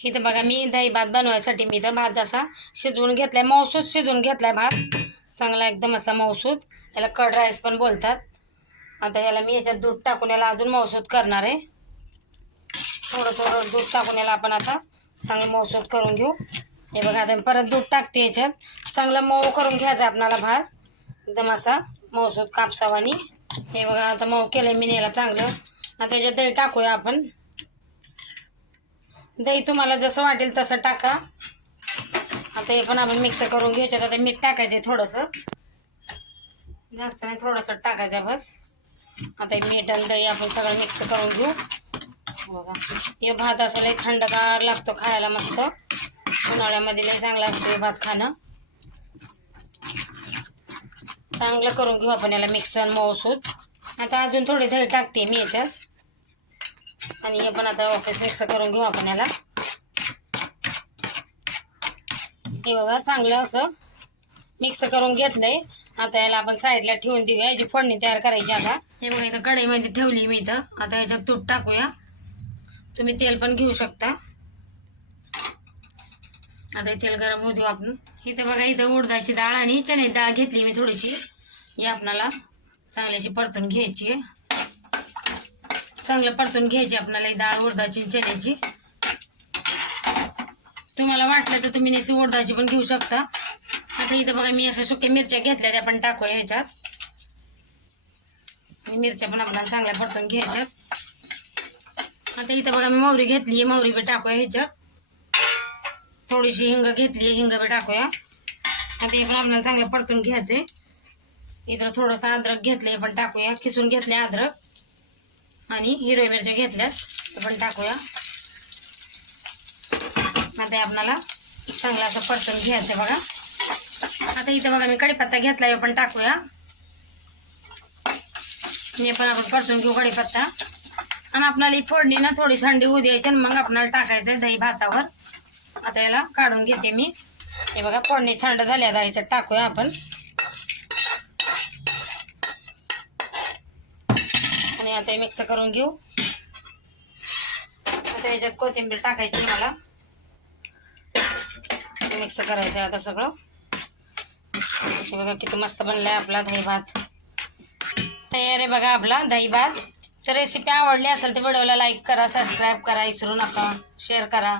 इथं बघा मी दही भात बनवायसाठी मी इथं भात जसा शिजवून घेतलाय मौसूद शिजवून घेतलाय भात. चांगला एकदम असा मौसूद याला कड राईस पण बोलतात. आता याला मी याच्यात दूध टाकून याला अजून मौसूद करणार आहे. थोडं थोडं दूध टाकून याला आपण आता चांगलं मौसूद करून घेऊ. हे बघा आता परत दूध टाकते याच्यात. चांगलं मऊ करून घ्यायचा आपणाला भात. एकदम असा मौसूद कापसावानी. हे बघा आता मऊ केलं मी याला चांगलं. आता याच्यात दही टाकूया आपण. दही तुम्हाला जसं वाटेल तसं टाका. आता हे पण आपण मिक्स करून घेऊ आता मीठ टाकायचं आहे थोडंसं. जास्त नाही थोडंसं टाकायचं बस. आता मीठ आणि दही आपण सगळं मिक्स करून घेऊ. बघा. हे भात असं लई थंडगार लागतो खायला मस्त. उन्हाळ्यामध्ये लई चांगला असतो हे भात खाणं. चांगलं करून घेऊ आपण याला मिक्स मऊसूत आता अजून थोडी दही टाकते मी याच्यात. आणि हे पण आता वापस मिक्स करून घेऊ आपण याला. हे बघा चांगलं असं मिक्स करून घेतलंय. आता याला आपण साईडला ठेवून देऊया. याची फोडणी तयार करायची आता. हे बघा इथं कढईमध्ये ठेवली मी इथं. आता याच्यात तूप टाकूया. तुम्ही तेल पण घेऊ शकता. आता हे तेल गरम होऊ देऊ आपण. इथं बघा इथं उडदाची डाळ आणि चणे डाळ घेतली मी थोडीशी. ही आपणाला चांगल्याशी परतून घ्यायची आहे. चांगलं परतून घ्यायची आपल्याला ही डाळ उडदाची चण्याची. तुम्हाला वाटलं तर तुम्ही नेसी उडदाची पण घेऊ शकता. आता इथं बघा मी असं सुक्या मिरच्या घेतल्या त्या पण टाकूया ह्याच्यात. मिरच्या पण आपल्याला चांगल्या परतून घ्यायच्यात. आता इथं बघा मी मोहरी घेतली मोहरी बी टाकूया ह्याच्यात. थोडीशी हिंग घेतली हिंग बी टाकूया. आता हे पण आपल्याला चांगलं परतून घ्यायचंय. इथं थोडंसं अद्रक घेतलं हे पण टाकूया. किसून घेतले अद्रक. आणि हिरव्या मिरच्या घेतल्यात ते पण टाकूया. आता आपणाला चांगला चांगलं असं परतून घ्यायचं बघा. आता इथं बघा मी कढीपत्ता घेतला हे पण टाकूया. हे पण आपण परतून घेऊ कढीपत्ता. आणि आपणाला ही फोडणी ना थोडी थंडी होऊ द्यायची आणि मग आपणाला टाकायचं दही भातावर. आता याला काढून घेते मी. हे बघा फोडणी थंड झाल्या आता टाकूया आपण. आणि आता हे मिक्स करून घेऊ. आता याच्यात कोथिंबीर टाकायची मला. मिक्स करायचं आहे आता सगळं. बघा किती मस्त बनलाय आपला दही भात तयार आहे बघा आपला दही भात तर रेसिपी आवडली असेल तर व्हिडिओला लाईक करा सबस्क्राईब करा विसरू नका. शेअर करा.